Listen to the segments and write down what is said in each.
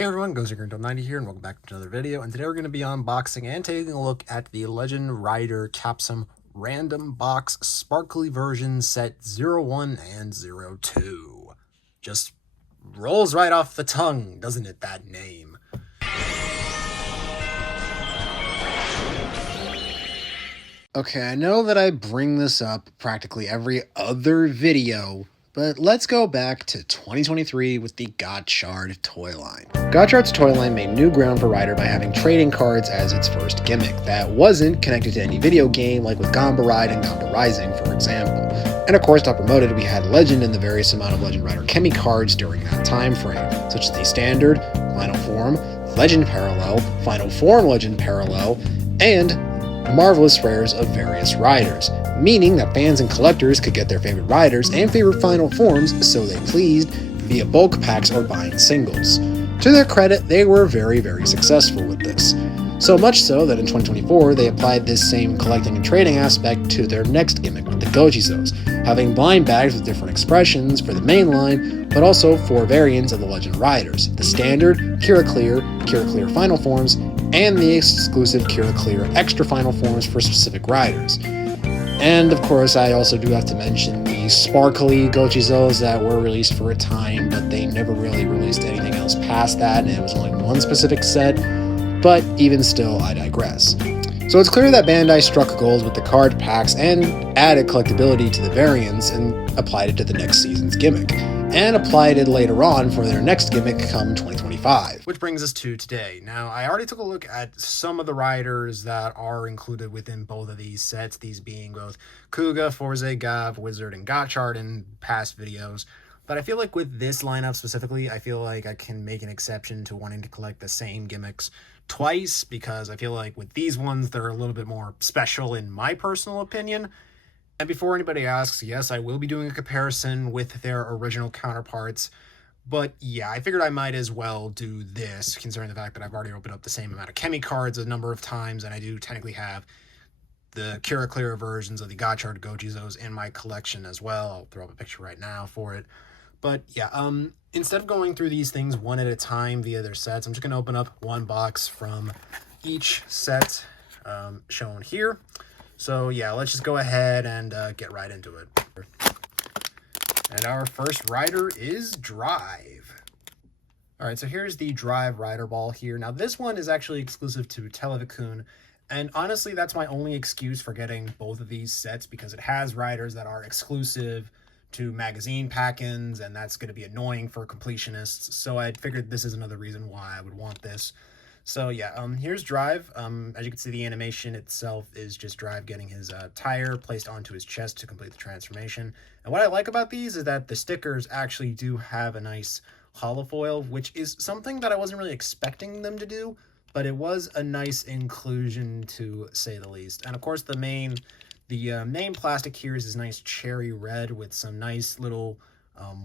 Hey everyone, GhostGreen90 here, and welcome back to another video. And today we're going to be unboxing and taking a look at the Legend Rider Capsum Random Box Sparkly Version Set 01 and 02. Just rolls right off the tongue, doesn't it, that name? Okay, I know that I bring this up practically every other video, but let's go back to 2023 with the Gotchard toy line. Gotchard's toy line made new ground for Rider by having trading cards as its first gimmick that wasn't connected to any video game, like with Gamba Ride and Gamba Rising, for example. And of course, to promote it, we had Legend and the various amount of Legend Rider Chemi cards during that time frame, such as the Standard, Final Form, Legend Parallel, Final Form Legend Parallel, and marvelous rares of various riders, meaning that fans and collectors could get their favorite riders and favorite final forms so they pleased via bulk packs or buying singles. To their credit, they were very successful with this. So much so that in 2024, they applied this same collecting and trading aspect to their next gimmick with the Gojizos, having blind bags with different expressions for the main line, but also 4 variants of the Legend Riders: the Standard, Kira Clear Final Forms, and the exclusive Kira Clear Extra Final Forms for specific riders. And of course, I also do have to mention the sparkly Gojizos that were released for a time, but they never really released anything else past that, and it was only one specific set. But even still, I digress. So it's clear that Bandai struck gold with the card packs and added collectability to the variants and applied it to the next season's gimmick, and applied it later on for their next gimmick come 2025. Which brings us to today. Now, I already took a look at some of the riders that are included within both of these sets, these being both Kuga, Forze, Gav, Wizard, and Gotchard in past videos. But I feel like with this lineup specifically, I feel like I can make an exception to wanting to collect the same gimmicks twice, because I feel like with these ones, they're a little bit more special in my personal opinion. And before anybody asks, yes, I will be doing a comparison with their original counterparts. But yeah, I figured I might as well do this, considering the fact that I've already opened up the same amount of Chemi cards a number of times, and I do technically have the Kira Clear versions of the Gotchard Gojizos in my collection as well. I'll throw up a picture right now for it. But yeah, instead of going through these things one at a time via their sets, I'm just going to open up one box from each set shown here. So yeah, let's just go ahead and get right into it. And our first rider is Drive. Alright, so here's the Drive Rider Ball here. Now this one is actually exclusive to Televikun, and honestly that's my only excuse for getting both of these sets, because it has riders that are exclusive to magazine pack-ins, and that's going to be annoying for completionists. So I figured this is another reason why I would want this. So yeah, here's Drive. As you can see, the animation itself is just Drive getting his tire placed onto his chest to complete the transformation. And what I like about these is that the stickers actually do have a nice holofoil, which is something that I wasn't really expecting them to do, but it was a nice inclusion to say the least. And of course, the main plastic here is this nice cherry red with some nice little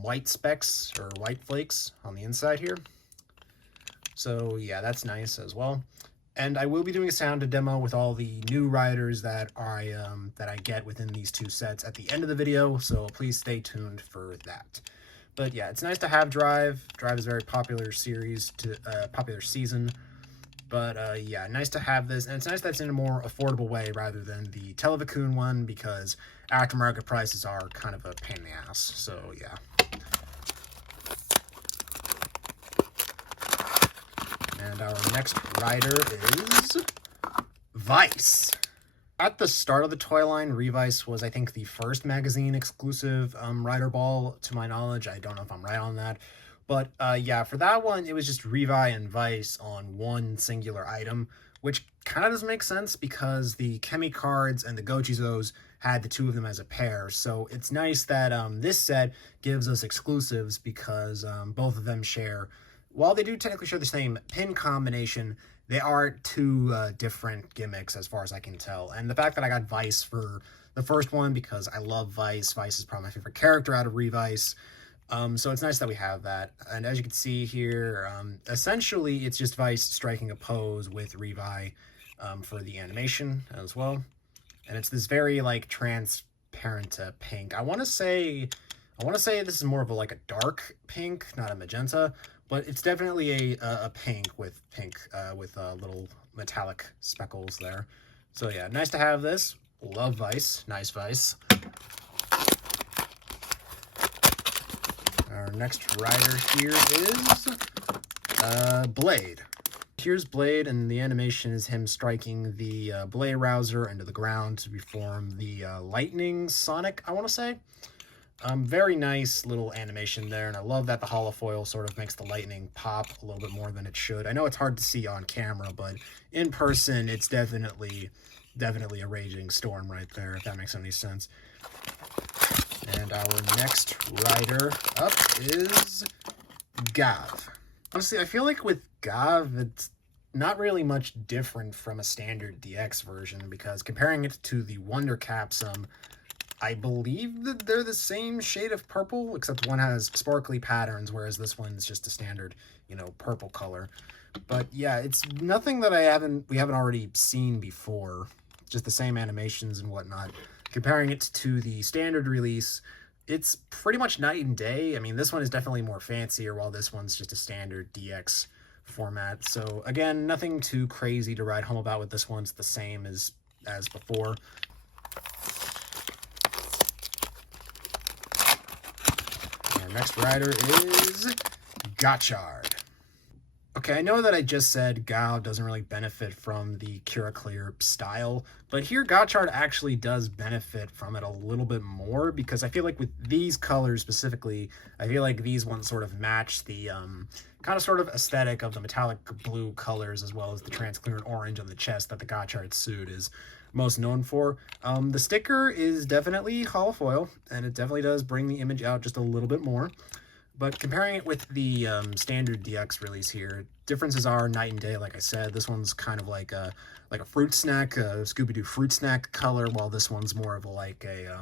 white specks or white flakes on the inside here. So yeah, that's nice as well. And I will be doing a sound demo with all the new riders that I get within these two sets at the end of the video, so please stay tuned for that. But yeah, it's nice to have Drive. Drive is a very popular series, popular season. But yeah, nice to have this, and it's nice that it's in a more affordable way rather than the Televikun one, because aftermarket prices are kind of a pain in the ass. So yeah. And our next rider is Vice. At the start of the toy line, Revice was, I think, the first magazine exclusive rider ball, to my knowledge. I don't know if I'm right on that. But yeah, for that one, it was just Revi and Vice on one singular item, which kind of doesn't make sense because the Chemi cards and the Gojizos had the two of them as a pair. So it's nice that this set gives us exclusives, because both of them share, while they do technically share the same pin combination, they are two different gimmicks as far as I can tell. And the fact that I got Vice for the first one, because I love Vice. Vice is probably my favorite character out of Revice. So it's nice that we have that. And as you can see here, essentially it's just Vice striking a pose with Revi for the animation as well. And it's this very like transparent pink. I want to say this is more of a dark pink, not a magenta, but it's definitely a pink with little metallic speckles there. So yeah, nice to have this. Love Vice. Nice Vice. Our next rider here is Blade. Here's Blade, and the animation is him striking the Blade Rouser into the ground to form the Lightning Sonic, I want to say. Very nice little animation there, and I love that the holofoil sort of makes the lightning pop a little bit more than it should. I know it's hard to see on camera, but in person, it's definitely a raging storm right there, if that makes any sense. And our next rider up is Gav. Honestly, I feel like with Gav, it's not really much different from a standard DX version, because comparing it to the Wonder Caps, I believe that they're the same shade of purple, except one has sparkly patterns, whereas this one's just a standard, purple color. But yeah, it's nothing that we haven't already seen before, just the same animations and whatnot. Comparing it to the standard release, it's pretty much night and day. I mean, this one is definitely more fancier, while this one's just a standard DX format. So again, nothing too crazy to write home about with this one. It's the same as before. Our next rider is Gotchard. Okay, I know that I just said Gao doesn't really benefit from the Cura Clear style, but here Gotchard actually does benefit from it a little bit more, because I feel like with these colors specifically, I feel like these ones sort of match the kind of sort of aesthetic of the metallic blue colors, as well as the transparent orange on the chest that the Gotchard suit is most known for. The sticker is definitely holofoil, and it definitely does bring the image out just a little bit more. But comparing it with the standard DX release here, differences are night and day. Like I said, this one's kind of like a fruit snack, a Scooby-Doo fruit snack color, while this one's more of like a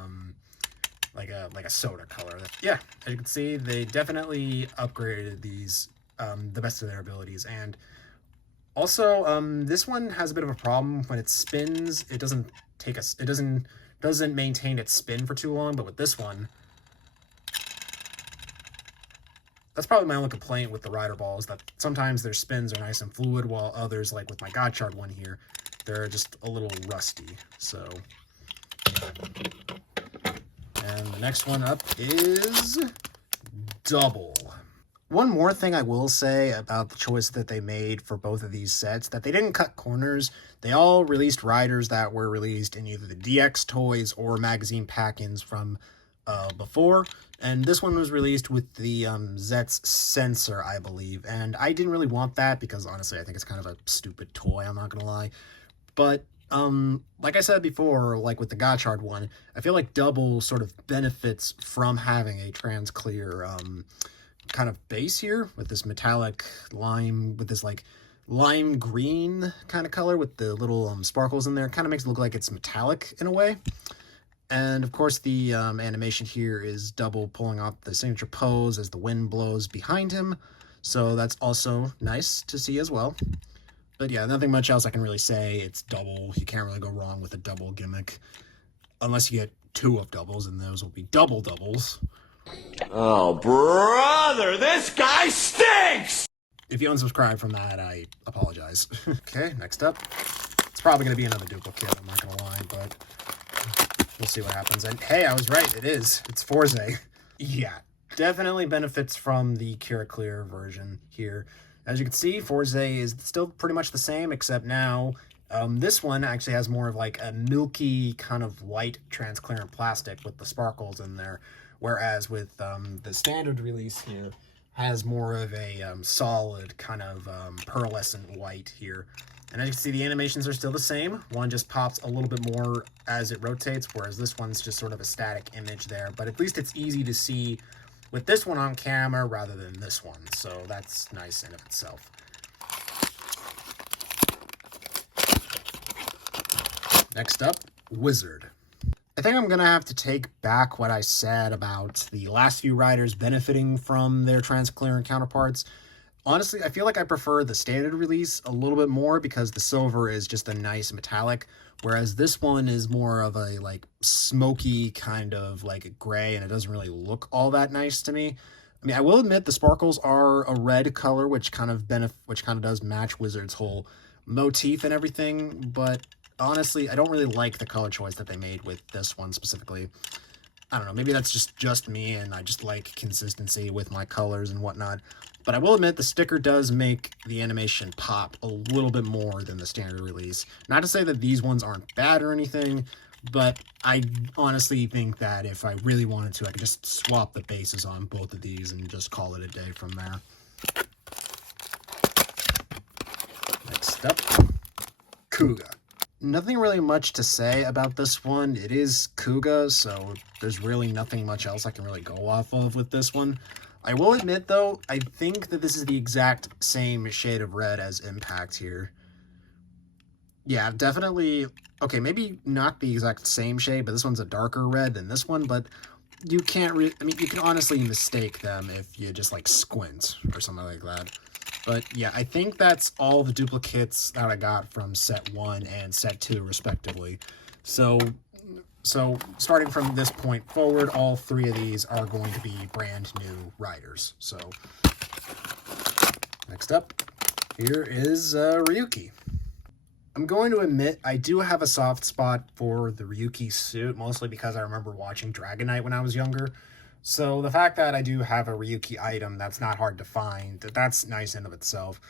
soda color. Yeah, as you can see, they definitely upgraded these the best of their abilities. And also, this one has a bit of a problem when it spins. It doesn't maintain its spin for too long. But with this one, that's probably my only complaint with the rider ball, is that sometimes their spins are nice and fluid, while others, like with my Gotchard one here, they're just a little rusty. So, and the next one up is Double. One more thing I will say about the choice that they made for both of these sets, that they didn't cut corners. They all released riders that were released in either the DX toys or magazine pack-ins from before, and this one was released with the Zettz sensor, I believe, and I didn't really want that, because honestly I think it's kind of a stupid toy, I'm not gonna lie. But like I said before, like with the Gotchard one, I feel like Double sort of benefits from having a trans clear kind of base here, with this metallic lime, with this like lime green kind of color with the little sparkles in there. It kind of makes it look like it's metallic in a way. And of course, the animation here is Double pulling off the signature pose as the wind blows behind him. So that's also nice to see as well. But yeah, nothing much else I can really say. It's Double. You can't really go wrong with a Double gimmick. Unless you get two of Doubles, and those will be double doubles. Oh, brother, this guy stinks! If you unsubscribe from that, I apologize. Okay, next up. It's probably going to be another duplicate, I'm not going to lie, but we'll see what happens. And hey, I was right, it is. It's Forze. Yeah, definitely benefits from the Cura Clear version here. As you can see, Forze is still pretty much the same, except now this one actually has more of like a milky kind of white transparent plastic with the sparkles in there, whereas with the standard release here has more of a solid kind of pearlescent white here. And as you can see, the animations are still the same. One just pops a little bit more as it rotates, whereas this one's just sort of a static image there. But at least it's easy to see with this one on camera rather than this one. So that's nice in of itself. Next up, Wizard. I think I'm going to have to take back what I said about the last few riders benefiting from their transclearant counterparts. Honestly, I feel like I prefer the standard release a little bit more, because the silver is just a nice metallic, whereas this one is more of a like smoky kind of like gray, and it doesn't really look all that nice to me. I mean, I will admit the sparkles are a red color, which kind of does match Wizard's whole motif and everything. But honestly, I don't really like the color choice that they made with this one specifically. I don't know, maybe that's just me, and I just like consistency with my colors and whatnot. But I will admit the sticker does make the animation pop a little bit more than the standard release. Not to say that these ones aren't bad or anything, but I honestly think that if I really wanted to, I could just swap the bases on both of these and just call it a day from there. Next up, Kuga. Nothing really much to say about this one. It is Kuga, so there's really nothing much else I can really go off of with this one. I will admit, though, I think that this is the exact same shade of red as Impact here. Yeah, definitely. Okay, maybe not the exact same shade, but this one's a darker red than this one, but you can't really, I mean, you can honestly mistake them if you just, like, squint or something like that. But yeah, I think that's all the duplicates that I got from set 1 and set 2, respectively. So starting from this point forward, all 3 of these are going to be brand new riders. So next up, here is Ryuki. I'm going to admit I do have a soft spot for the Ryuki suit, mostly because I remember watching Dragon Knight when I was younger. So the fact that I do have a Ryuki item that's not hard to find, that's nice in of itself.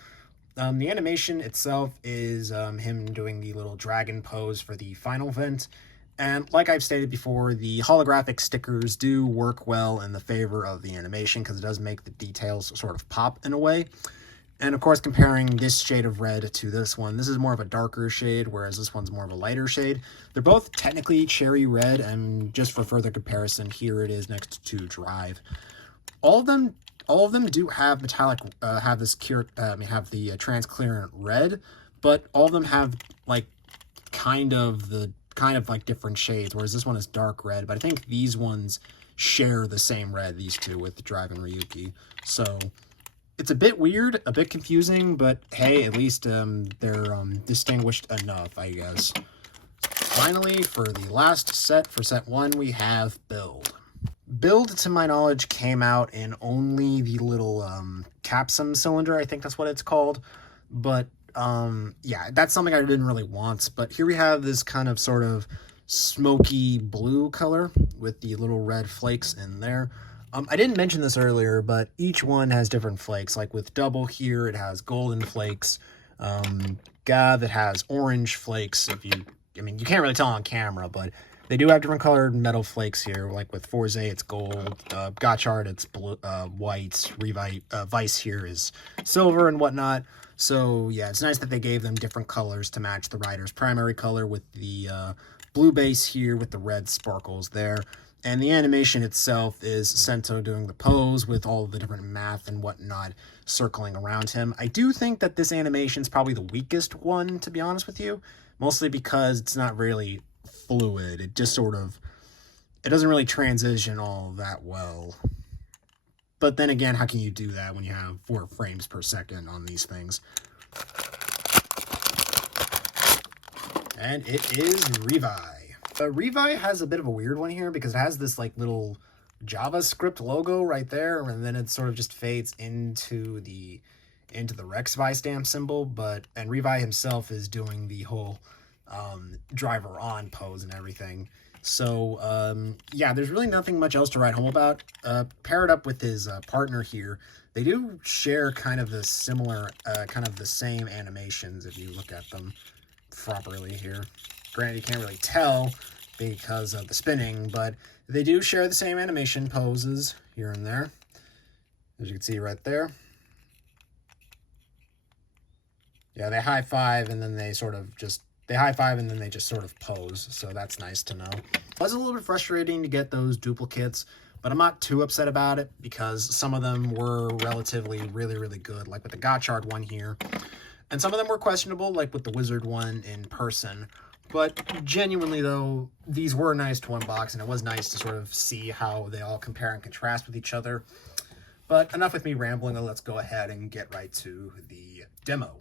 The animation itself is him doing the little dragon pose for the final vent. And like I've stated before, the holographic stickers do work well in the favor of the animation because it does make the details sort of pop in a way. And of course, comparing this shade of red to this one, this is more of a darker shade, whereas this one's more of a lighter shade. They're both technically cherry red, and just for further comparison, here it is next to Drive. All of them do have metallic, have the transparent red, but all of them have like kind of like different shades, whereas this one is dark red. But I think these ones share the same red, these two, with Drive and Ryuki. So it's a bit weird, a bit confusing, but hey, at least they're distinguished enough, I guess. Finally, for the last set, for set 1, we have Build. Build, to my knowledge, came out in only the little capsum cylinder, I think that's what it's called. But yeah, that's something I didn't really want. But here we have this kind of sort of smoky blue color with the little red flakes in there. I didn't mention this earlier, but each one has different flakes. Like with Double here, it has golden flakes. Gav, it has orange flakes. I mean, you can't really tell on camera, but they do have different colored metal flakes here. Like with Forze, it's gold. Gotchard, it's blue, white. Vice here is silver and whatnot. So yeah, it's nice that they gave them different colors to match the rider's primary color with the blue base here with the red sparkles there. And the animation itself is Sento doing the pose with all of the different math and whatnot circling around him. I do think that this animation is probably the weakest one, to be honest with you, mostly because it's not really fluid. It just sort of, it doesn't really transition all that well. But then again, how can you do that when you have 4 frames per second on these things? And it is Revi. Revi has a bit of a weird one here because it has this like little JavaScript logo right there, and then it sort of just fades into the Rexvi stamp symbol. And Revi himself is doing the whole driver on pose and everything. So yeah, there's really nothing much else to write home about. Pair it up with his partner here. They do share kind of the similar, kind of the same animations if you look at them properly here. Granted, you can't really tell because of the spinning, but they do share the same animation poses here and there, as you can see right there. Yeah, they high five and then they sort of just pose, so that's nice to know. It was a little bit frustrating to get those duplicates, but I'm not too upset about it because some of them were relatively really good, like with the Gotchard one here, and some of them were questionable, like with the Wizard one in person. But genuinely, though, these were nice to unbox, and it was nice to sort of see how they all compare and contrast with each other. But enough with me rambling, let's go ahead and get right to the demo.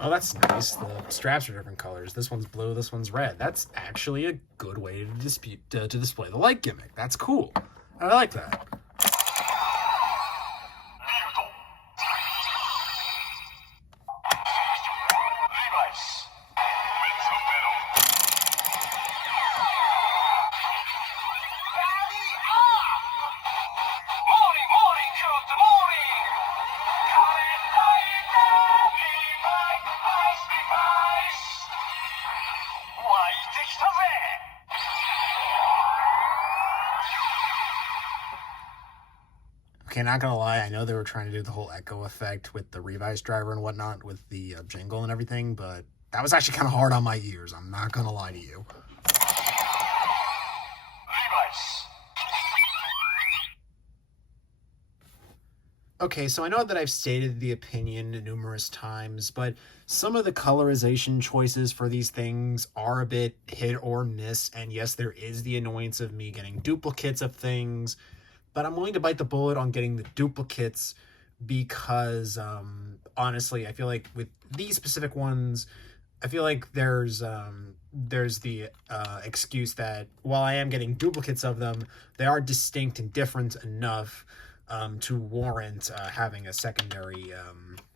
Oh, that's nice. The straps are different colors. This one's blue, this one's red. That's actually a good way to display the light gimmick. That's cool. I like that. Okay, not gonna lie, I know they were trying to do the whole echo effect with the Revice driver and whatnot with the jingle and everything, but that was actually kind of hard on my ears. I'm not gonna lie to you. Okay, so I know that I've stated the opinion numerous times, but some of the colorization choices for these things are a bit hit or miss, and yes, there is the annoyance of me getting duplicates of things, but I'm willing to bite the bullet on getting the duplicates because, honestly, I feel like with these specific ones, I feel like there's the excuse that while I am getting duplicates of them, they are distinct and different enough to warrant having a secondary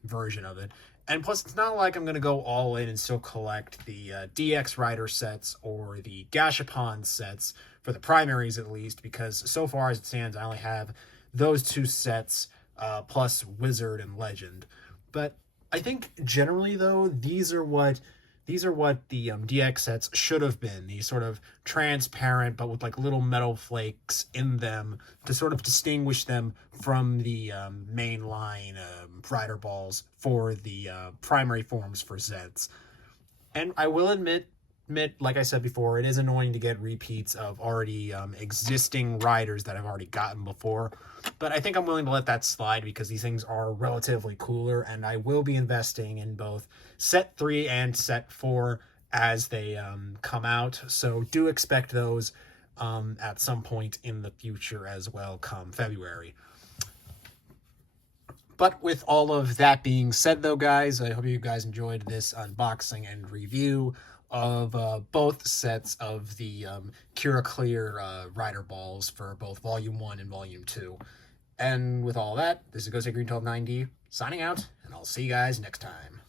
version of it. And plus, it's not like I'm going to go all in and still collect the DX Rider sets or the Gashapon sets, for the primaries at least, because so far as it stands, I only have those two sets, plus Wizard and Legend. But I think generally, though, these are what the DX sets should have been. These sort of transparent, but with like little metal flakes in them to sort of distinguish them from the mainline Rider Balls for the primary forms for Zeds. And I will admit, like I said before, it is annoying to get repeats of already existing riders that I've already gotten before. But I think I'm willing to let that slide because these things are relatively cooler, and I will be investing in both Set 3 and Set 4 as they come out. So do expect those at some point in the future as well, come February. But with all of that being said, though, guys, I hope you guys enjoyed this unboxing and review of both sets of the Cura Clear Rider Balls for both Volume 1 and Volume 2. And with all that, this is Ghost Green 1290 signing out, and I'll see you guys next time.